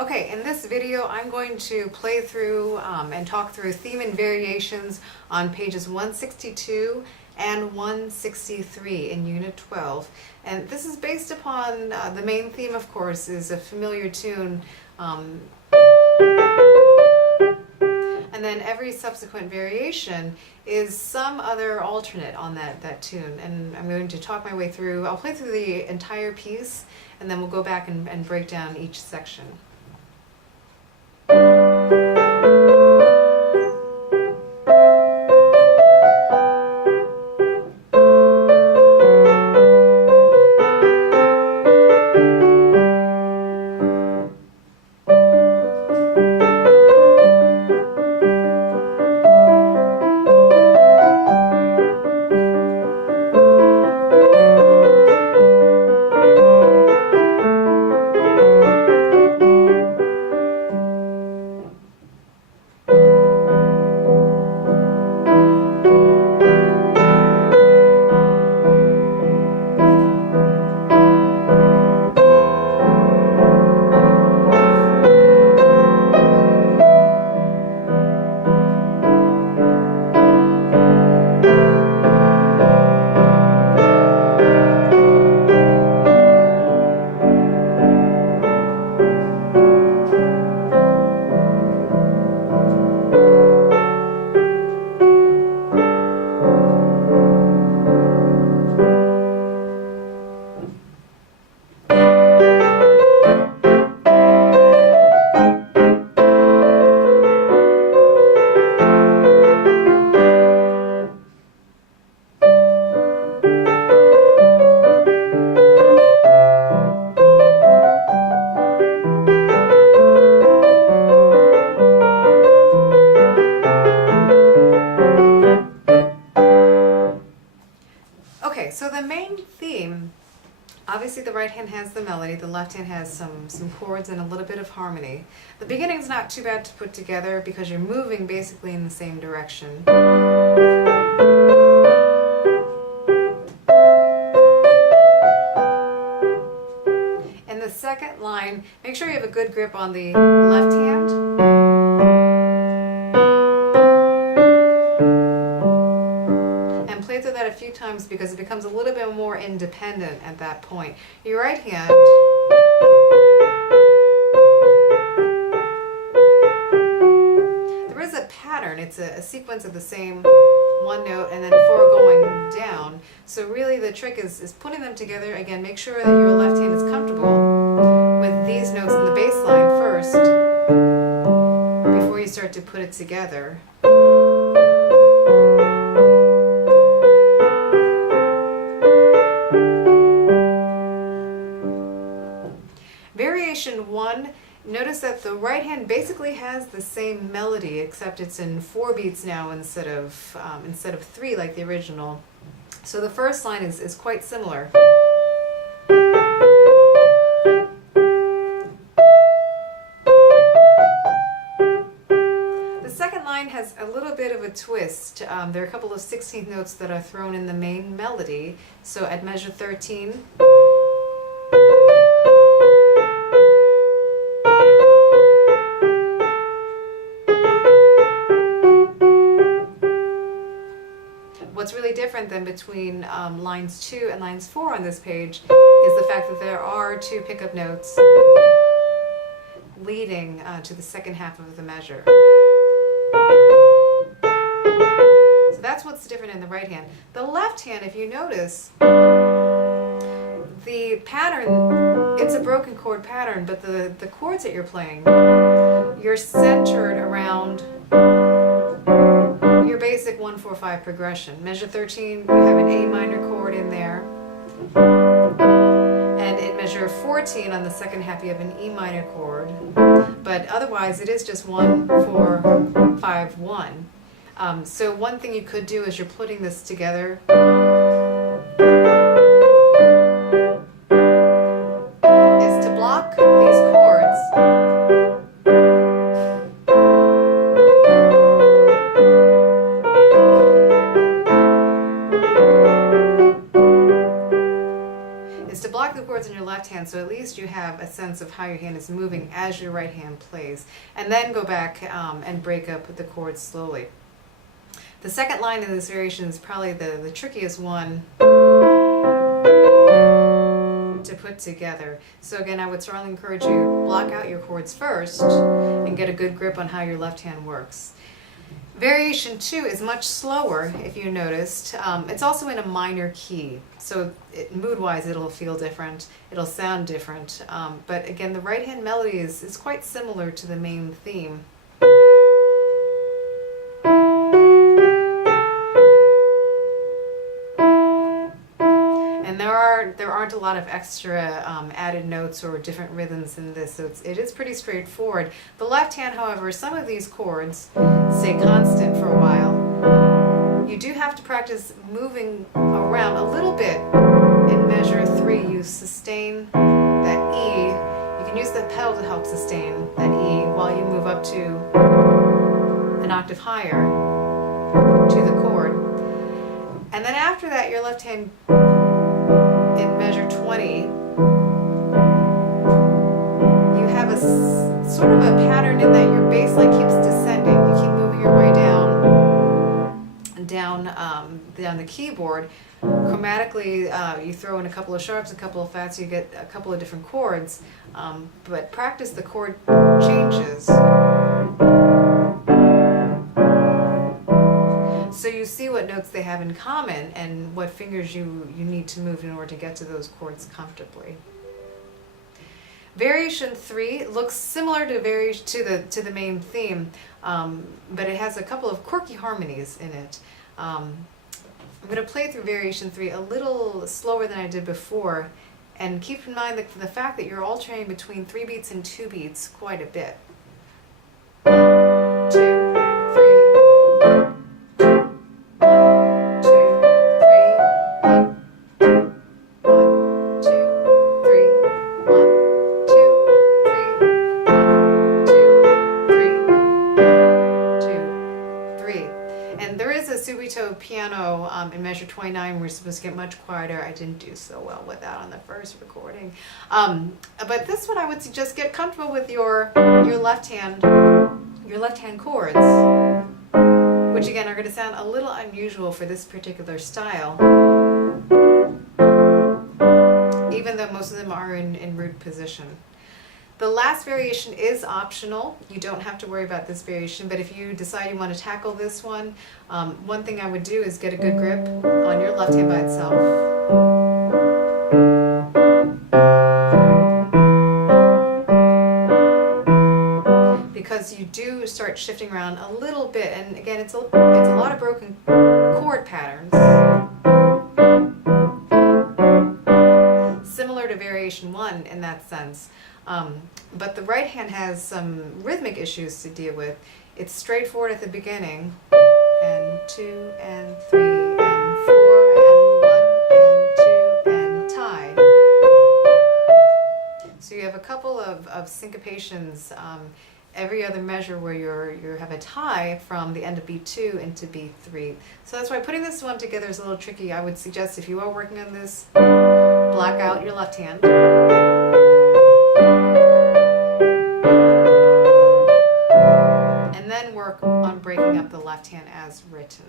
Okay, in this video I'm going to play through and talk through theme and variations on pages 162 and 163 in Unit 12. And this is based upon the main theme, of course, is a familiar tune. And then every subsequent variation is some other alternate on that tune. And I'm going to talk my way through. I'll play through the entire piece, and then we'll go back and break down each section. Okay, so the main theme, obviously the right hand has the melody, the left hand has some chords and a little bit of harmony. The beginning's not too bad to put together because you're moving basically in the same direction. In the second line, make sure you have a good grip on the left hand. A few times because it becomes a little bit more independent at that point. Your right hand there is a pattern. It's a sequence of the same one note and then four going down. So really the trick is putting them together. Again, make sure that your left hand is comfortable with these notes in the bass line first before you start to put it together. Variation 1, notice that the right hand basically has the same melody, except it's in 4 beats now instead of 3 like the original. So the first line is quite similar. The second line has a little bit of a twist. There are a couple of 16th notes that are thrown in the main melody. So at measure 13, what's really different than between lines 2 and lines 4 on this page is the fact that there are 2 pickup notes leading to the second half of the measure. So that's what's different in the right hand. The left hand, if you notice, the pattern, it's a broken chord pattern, but the chords that you're playing, you're centered around your basic 1-4-5 progression. Measure 13, you have an A minor chord in there. And in measure 14, on the second half, you have an E minor chord. But otherwise, it is just 1-4-5-1. So one thing you could do as you're putting this together is to block these chords chords in your left hand, so at least you have a sense of how your hand is moving as your right hand plays. And then go back and break up the chords slowly. The second line in this variation is probably the trickiest one to put together. So again, I would strongly encourage you, block out your chords first and get a good grip on how your left hand works. Variation 2 is much slower, if you noticed. It's also in a minor key, so mood-wise it'll feel different, it'll sound different, but again, the right hand melody is quite similar to the main theme. And there aren't a lot of extra added notes or different rhythms in this, so it is pretty straightforward. The left hand, however, some of these chords stay constant for a while. You do have to practice moving around a little bit. In measure 3, you sustain that E. You can use the pedal to help sustain that E while you move up to an octave higher to the chord. And then after that, your left hand in measure 20, you have a sort of a pattern in that your bass line keeps descending. You keep moving your way down the keyboard. Chromatically, you throw in a couple of sharps, a couple of flats, you get a couple of different chords. But practice the chord changes. So you see what notes they have in common and what fingers you need to move in order to get to those chords comfortably. Variation 3 looks similar to the main theme, but it has a couple of quirky harmonies in it. I'm going to play through Variation 3 a little slower than I did before, and keep in mind the fact that you're alternating between 3 beats and 2 beats quite a bit. 1, 2, 3. 1, 2, 3. 1, 2, 3. 1, 2, 3. 1, 2, 3. 2, 3. And there is a subito piano in measure 29. We're supposed to get much quieter. I didn't do so well with that on the first recording. But this one I would suggest get comfortable with your left hand chords, which again are going to sound a little unusual for this particular style, even though most of them are in root position. The last variation is optional. You don't have to worry about this variation, but if you decide you want to tackle this one, one thing I would do is get a good grip on your left hand by itself. Because you do start shifting around a little bit, and again, it's a lot of broken chord patterns, similar to Variation 1 in that sense. But the right hand has some rhythmic issues to deal with. It's straightforward at the beginning, and 2 and 3 and 4 and 1 and 2 and tie. So you have a couple of syncopations every other measure where you have a tie from the end of beat 2 into beat 3. So that's why putting this one together is a little tricky. I would suggest if you are working on this, block out your left hand. And then work on breaking up the left hand as written.